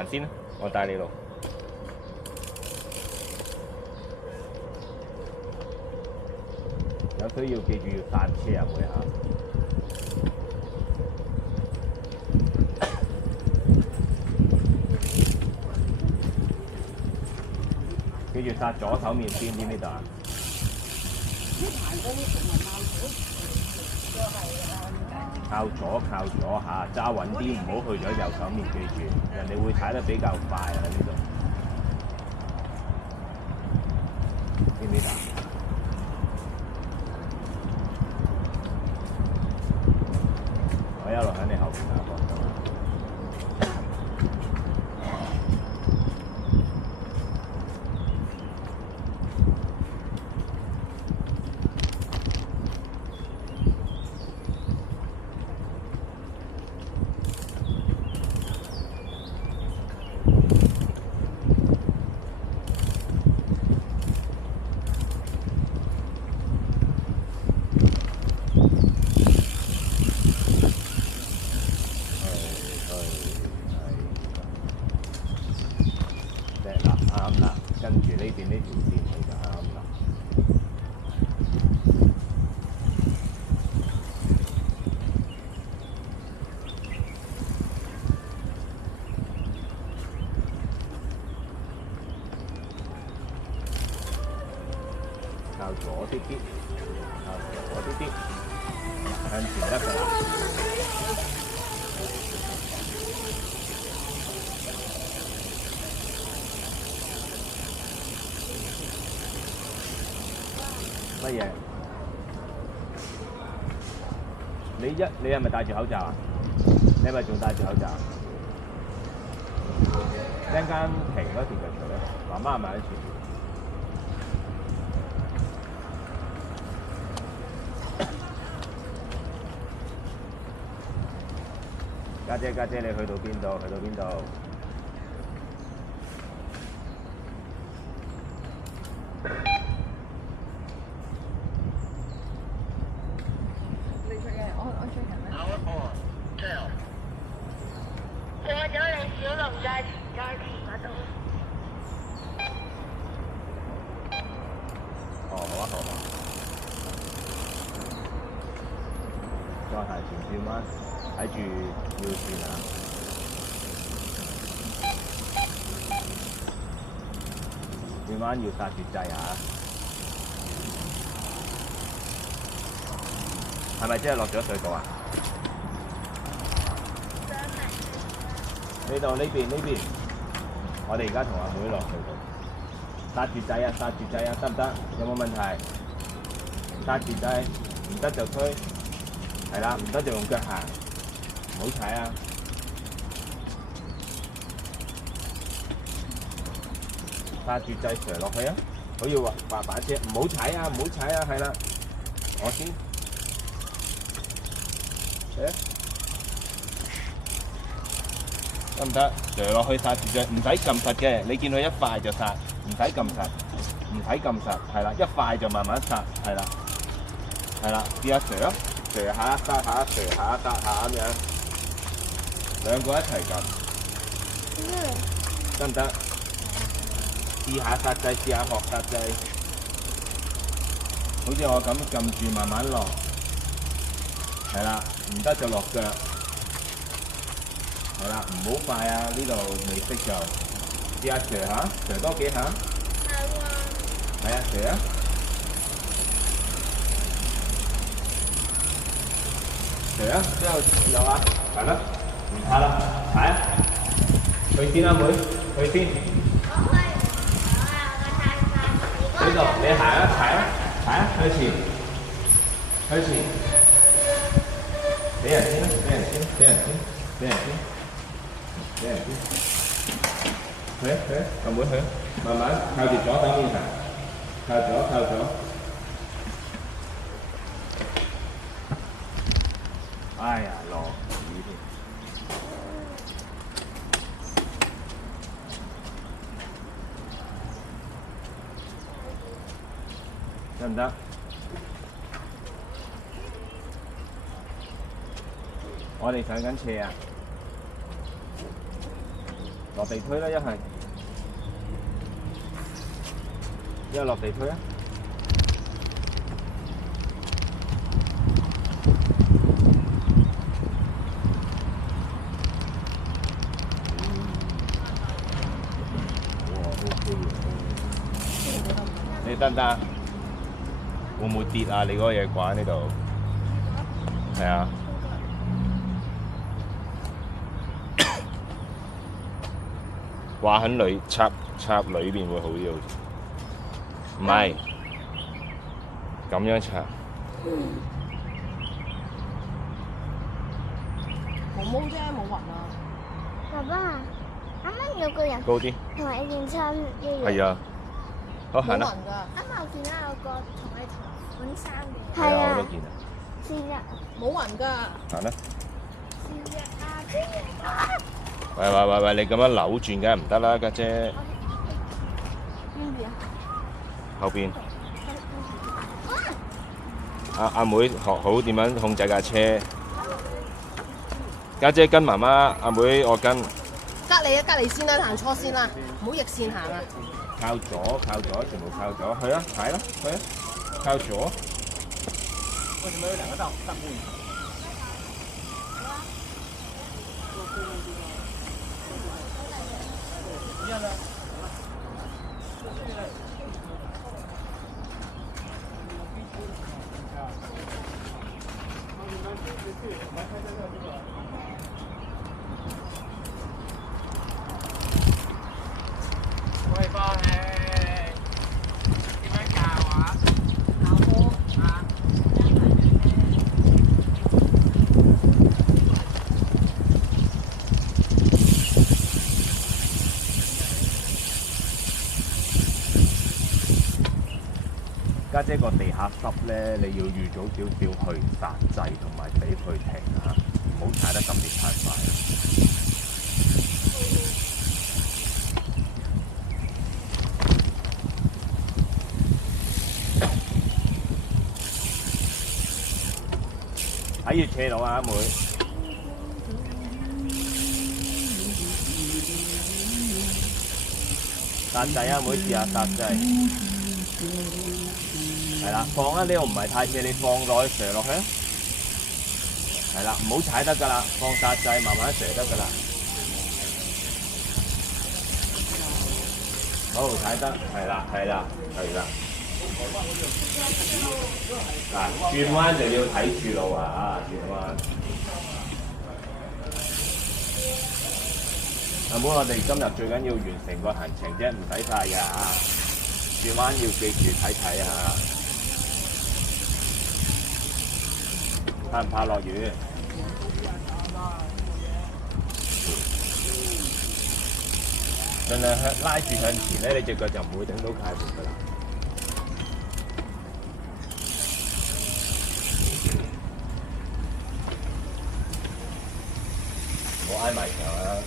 行先啦，我帶你路。有需要記住要剎車啊，每下。記住剎左手面邊呢度啊！靠左嚇，揸穩啲，唔好去咗右手面，記住，人哋會踩得比較快啊！呢度，知唔知啊？我一路喺你後邊啊，放心啦。啱啦，跟住呢邊呢條線你就啱啦。靠左啲啲，靠左啲啲，向前得㗎啦。乜嘢？你係咪戴住口罩啊？你係咪仲戴住口罩？一陣間停嗰時就除啦。媽媽係咪喺前面？家姐，你去到邊度？去到邊度？過咗你小龍再田嗰度。哦，好啊，好啊。再行前轉彎，睇住要轉啊！轉彎要剎住掣啊！係咪真係落咗水道啊？呢邊，我哋而家同阿妹落水道，剎住掣啊，得唔得？有冇問題？剎住掣，唔得就推，係啦，唔得就用腳行，唔好踩啊！剎住掣上落去啊！好要滑板車，唔好踩啊，係啦，我先。得唔得？上落去剎住掣，唔使撳實嘅。你見佢一塊就剎，唔使撳實，係啦，一塊就慢慢剎，係啦，試下上啊，上下剎下，上下剎下咁樣，兩個一齊撳，得唔得？試下剎掣，試下學剎掣，好似我咁撳住慢慢落，係啦，唔得就落腳。係啦，唔好快啊！呢度未識就試下射下，射多幾下。係啊，射啊！射啊！之後有啊，係啦，唔怕啦，踩啊！去先啦，妹，去先。呢度你行啊，踩啊，向前。俾人先。去，阿妹去，慢慢靠住左手面行，靠左。哎呀，落雨添。得唔得？我哋上緊斜啊！落地推啦，一係落地推啊！你得唔得？會唔會跌啊？你嗰個嘢掛喺呢度，係啊。掛喺裏插裏邊會好啲，好似唔係咁樣插。冇毛啫，冇雲啊！爸爸，啱啱有個人高啲。同埋你件衫一樣。係啊。好行啦。冇雲㗎。啱啱我見到有個同你同款衫嘅。係啊，我都見啊。是日。冇雲㗎。行啦。是日啊！是啊！喂，你咁樣扭轉梗係唔得啦，家姐。邊邊啊？後邊。阿妹學好點樣控制架車。家姐跟媽媽，阿妹我跟。隔離先啦，行錯先啦，唔好逆線行啊！靠左，全部靠左，去啊，踩啦，去啊，靠左。為什麼有兩個道不一樣？一樣的。喂，波係點樣教啊？考波啊！家姐個地下濕咧，你要預早少少去煞掣同埋俾佢停啊，唔好踩得咁烈太快啊！睇住斜路啊，阿妹。煞掣啊，阿妹試下煞掣。係啦，放啊！呢度唔係太斜，你放落去射落去啊！係啦，唔好踩得㗎啦，放煞掣，慢慢射得㗎啦。好，踩得，係啦。嗱，轉彎就要睇住路啊！轉彎。阿妹，我哋今日最緊要完成個行程啫，唔使晒㗎。轉彎要記住睇啊！怕唔怕落雨？盡量拉住向前咧，你隻腳就唔會頂到軚盤㗎啦。唔好挨埋牆啊！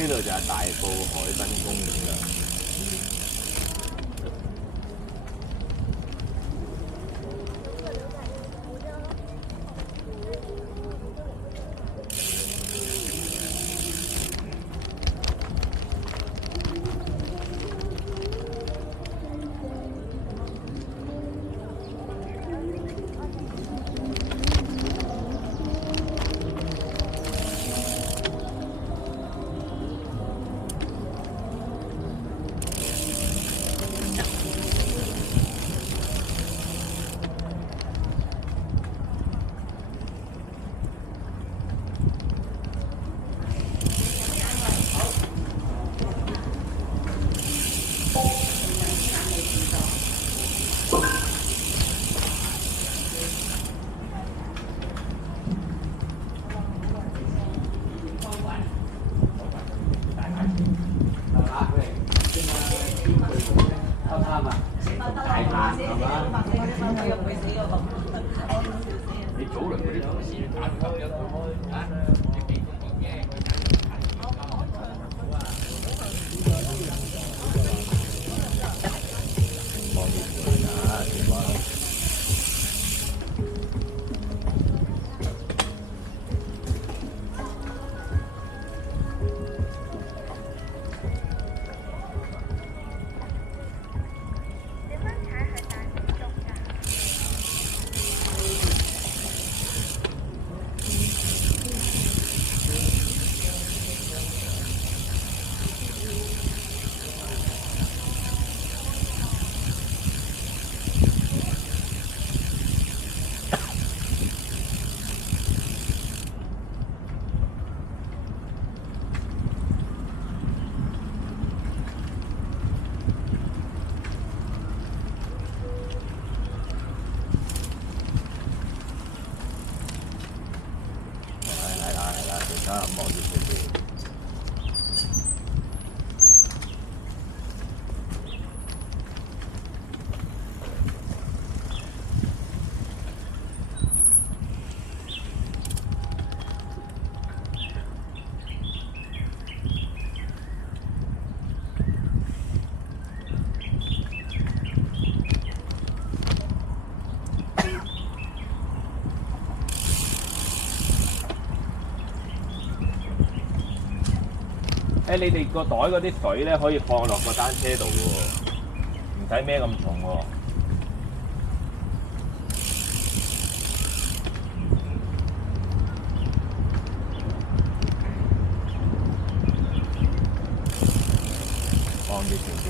呢度就係大埔海濱公園啦。啊，望住佢哋。你哋個袋嗰啲水咧，可以放落個單車度嘅喎，唔使孭咁重喎。放住前邊。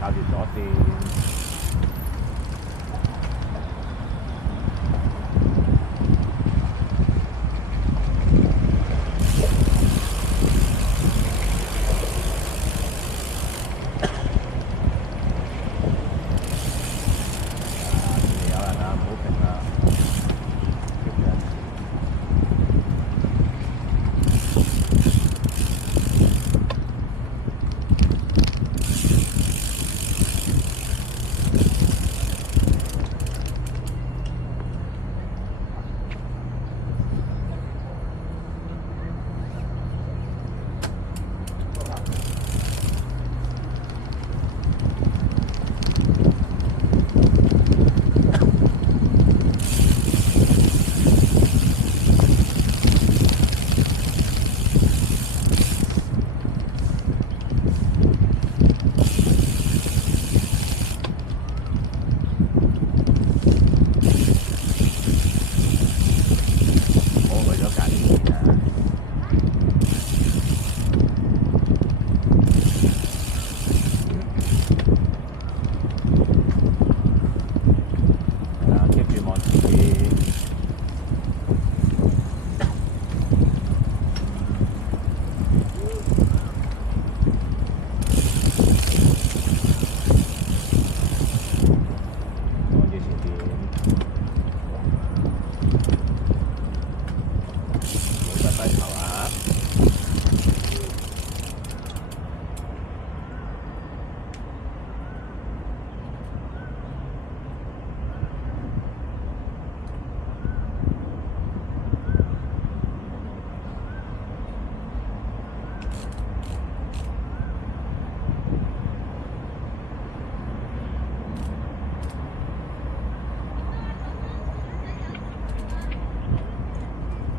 靠住左邊。有人啊，唔好停啊！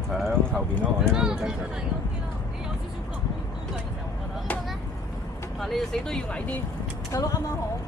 喺後邊咯，我應該會跟佢。你有少少高嘅以前，我覺得。呢個咧？嗱，你哋死都要矮啲，細佬啱啱好。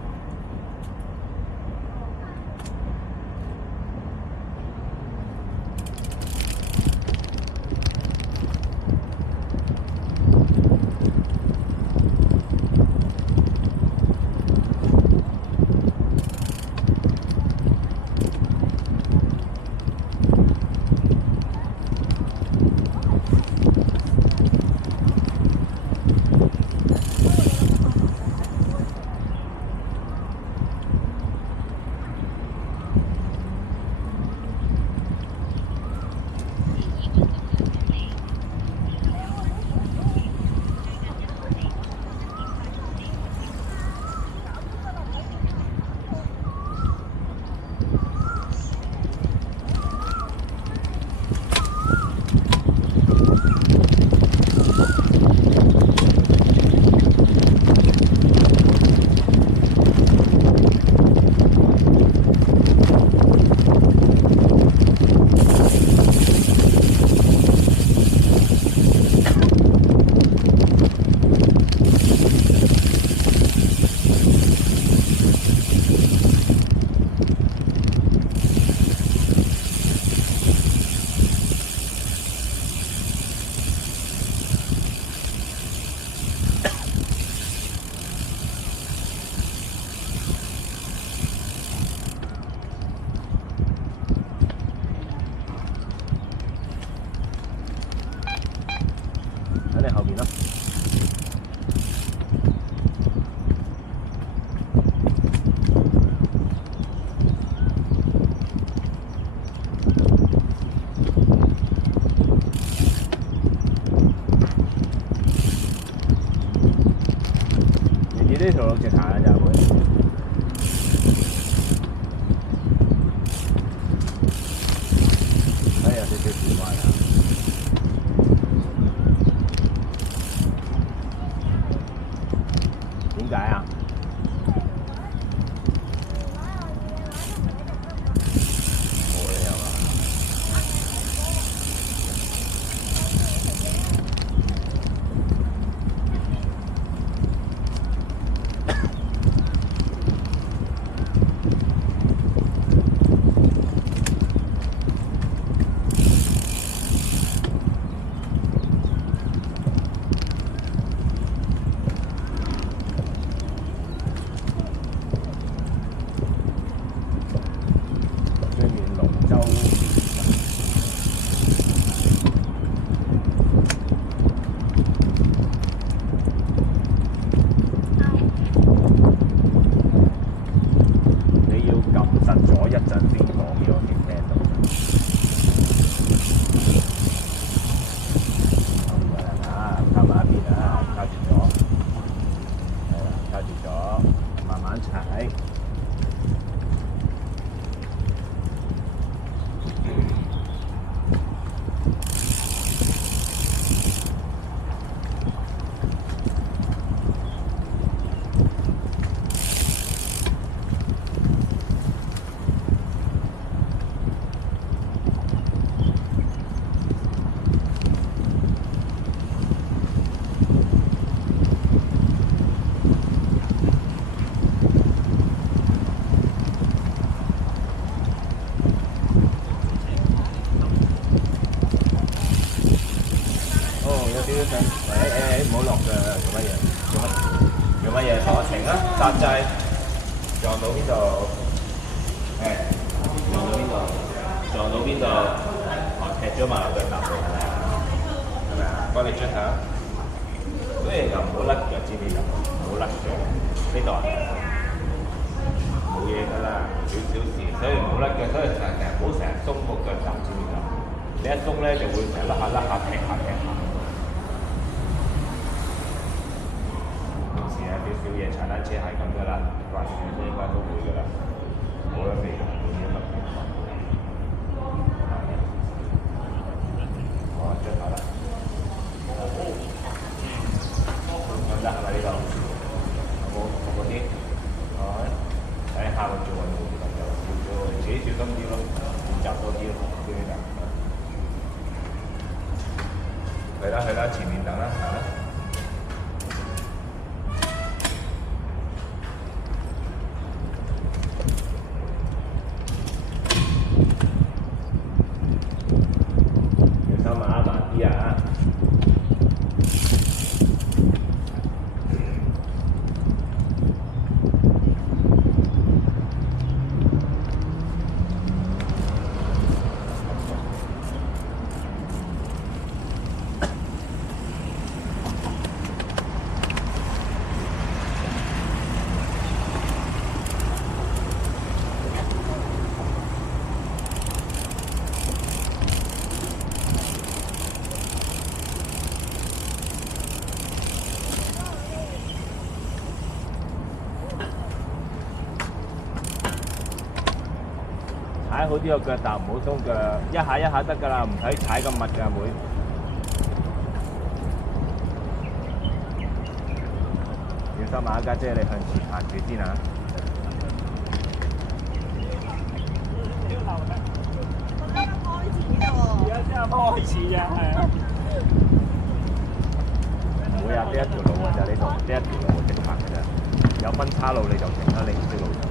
踩。唔好落嘅，做乜嘢？做乜嘢？坐停啊！剎掣，撞到邊度？撞到邊度？撞到邊度？踢咗埋落腳踏度，係咪啊？幫你捽下，所以就唔好甩腳，知唔知？唔好甩腳，呢度冇嘢㗎啦，少少事，所以唔好甩腳，所以成日唔好成日鬆個腳踏，知唔知？你一鬆咧就會成日甩下踢下。少嘢踩單車係咁噶啦，滑雪應該都會噶啦，冇得避，冇嘢得避。好，捽下啦。咁得係咪呢度？好嗰啲，好，睇下個做運動就少咗，自己小心啲咯，練習多啲咯，知唔知啊？係啦，前面等啦，行啦。踩好啲個腳踏，唔好鬆腳，一下一下得㗎啦，唔使踩咁密㗎，妹。小心啊，家姐，你向前行住先啊！而家先啱開始啫，係啊！唔會啊，呢一條路啊，就呢度，呢一條路直行嘅啫，有分岔路你就停啦，你唔識路就。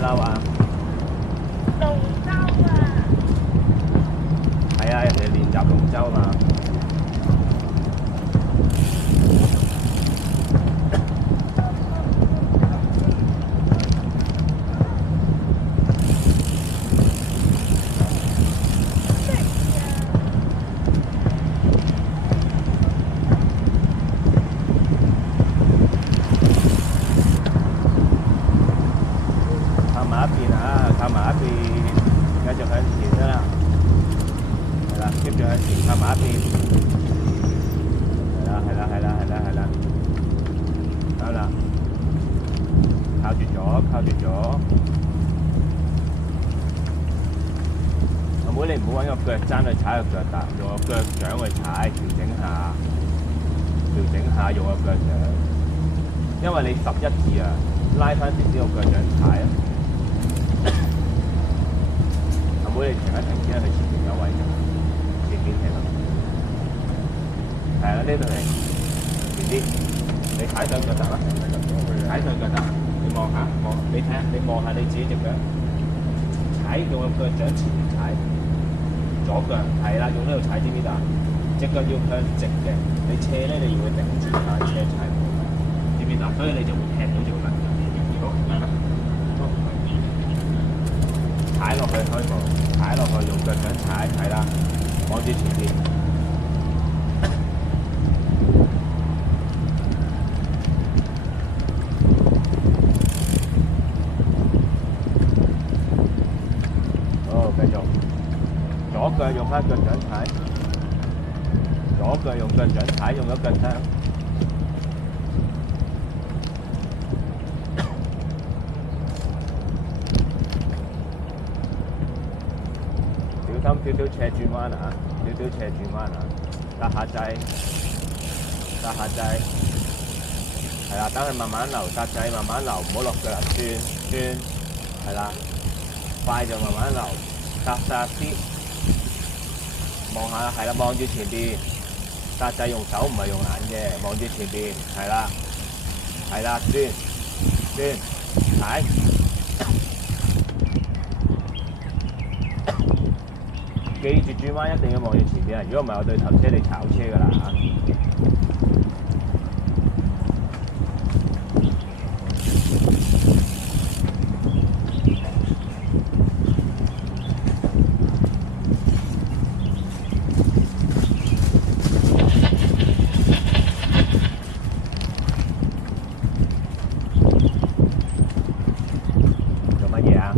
嬲啊！龍舟啊！係啊，人哋練習龍舟嘛。靠埋一邊，繼續向前得啦。係啦，keep住向前，靠埋一邊。係啦。得啦，靠住咗。阿妹，你唔好揾個腳踭去踩個腳踏，用個腳掌去踩，調整下，用個腳掌。因為你11字啊，拉翻少少個腳掌踩啊。阿妹，你停一停先，佢前面有位嘅，前面停啦。係啦，呢度嚟，前啲，你踩上腳踏啦，踩上腳踏，你望下，你望下你自己隻腳，踩用個腳掌前面踩，左腳係啦，用呢度踩知唔知啊？隻腳要向直嘅，你斜咧你要會頂住架車踩，知唔知啊？所以你就會踢到隻腳。好，嚟啦。踩落去開步，踩落去用腳掌踩，係啦，望住前邊。腳用翻腳掌踩，左腳用腳掌踩，用咗腳踭。小心少少斜轉彎啊！少少斜轉彎啊！搭下掣，搭下掣，係啦，等佢慢慢流，搭掣慢慢流，唔好落腳啦，轉，係啦，快就慢慢流，搭實啲，望下，係啦，望住前邊，搭掣用手唔係用眼嘅，望住前邊，係啦，轉，踩。記住轉彎一定要望住前邊啊！如果唔係，我對頭車你炒車㗎啦嚇。做乜嘢啊？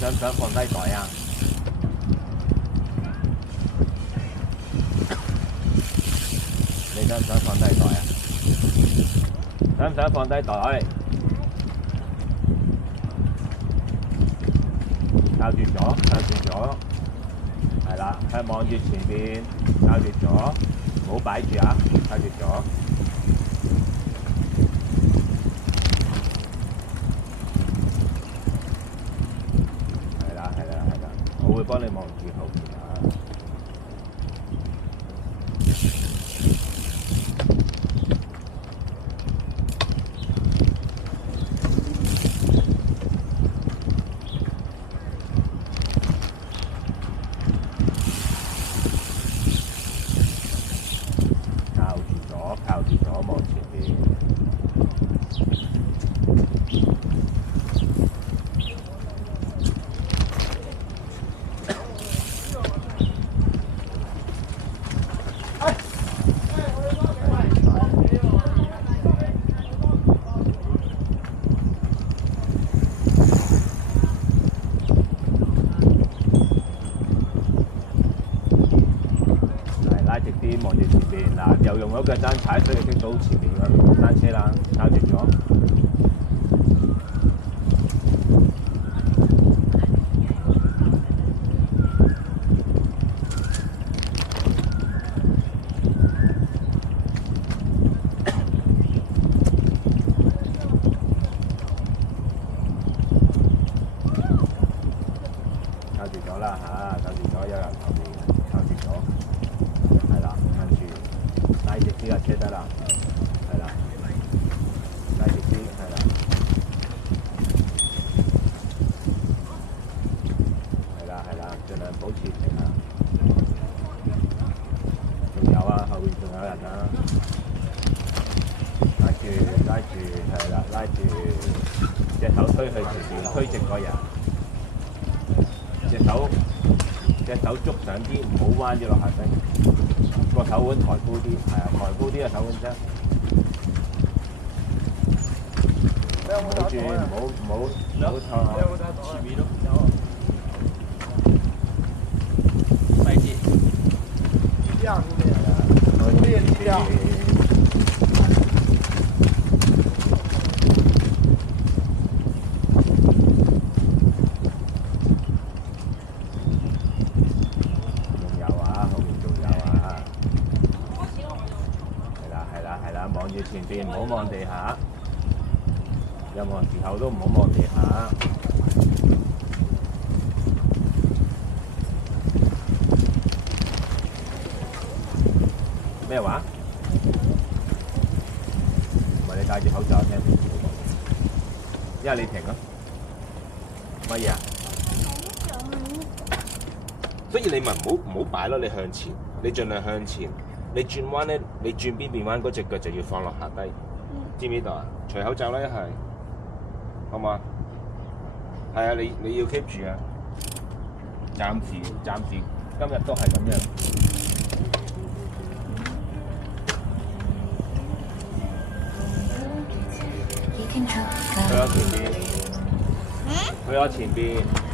想唔想放低袋啊？你想唔想放低袋啊？想唔想放低袋？靠住咗，係啦，係望住前邊，靠住咗，唔好擺住啊，靠住咗。我會幫你望住後邊啊！靠住咗，望前邊。拉直啲，望住前邊嗱，又用咗腳踭踩，所以棘到前面個單車啦，靠住咗。靠住咗啦嚇，靠住咗，有人後邊靠住咗。係啦，跟住拉直啲架車得啦，係啦，拉直啲，係啦，係啦，盡量保持平衡。仲有啊，後邊仲有人啊，拉住，係啦，拉住，隻手推去前邊，推直個人，隻手捉上啲，唔好彎咗落下身。個手腕抬高啲，係啊，抬高啲個手腕啫。唔好轉，唔好錯。前面都有。細節。係啊，望住前邊，唔好望地下。任何時候都唔好望地下。咩話？唔係你戴住口罩聽，因為你停啊。乜嘢啊？所以你咪唔好擺咯，你向前，你盡量向前。你轉彎咧，你轉邊邊彎嗰隻腳就要放落下低，知唔知道啊？除口罩啦，一係。好嘛？係啊，你要 keep 住啊！暫時今日都係咁樣。去咗前邊，去咗前邊。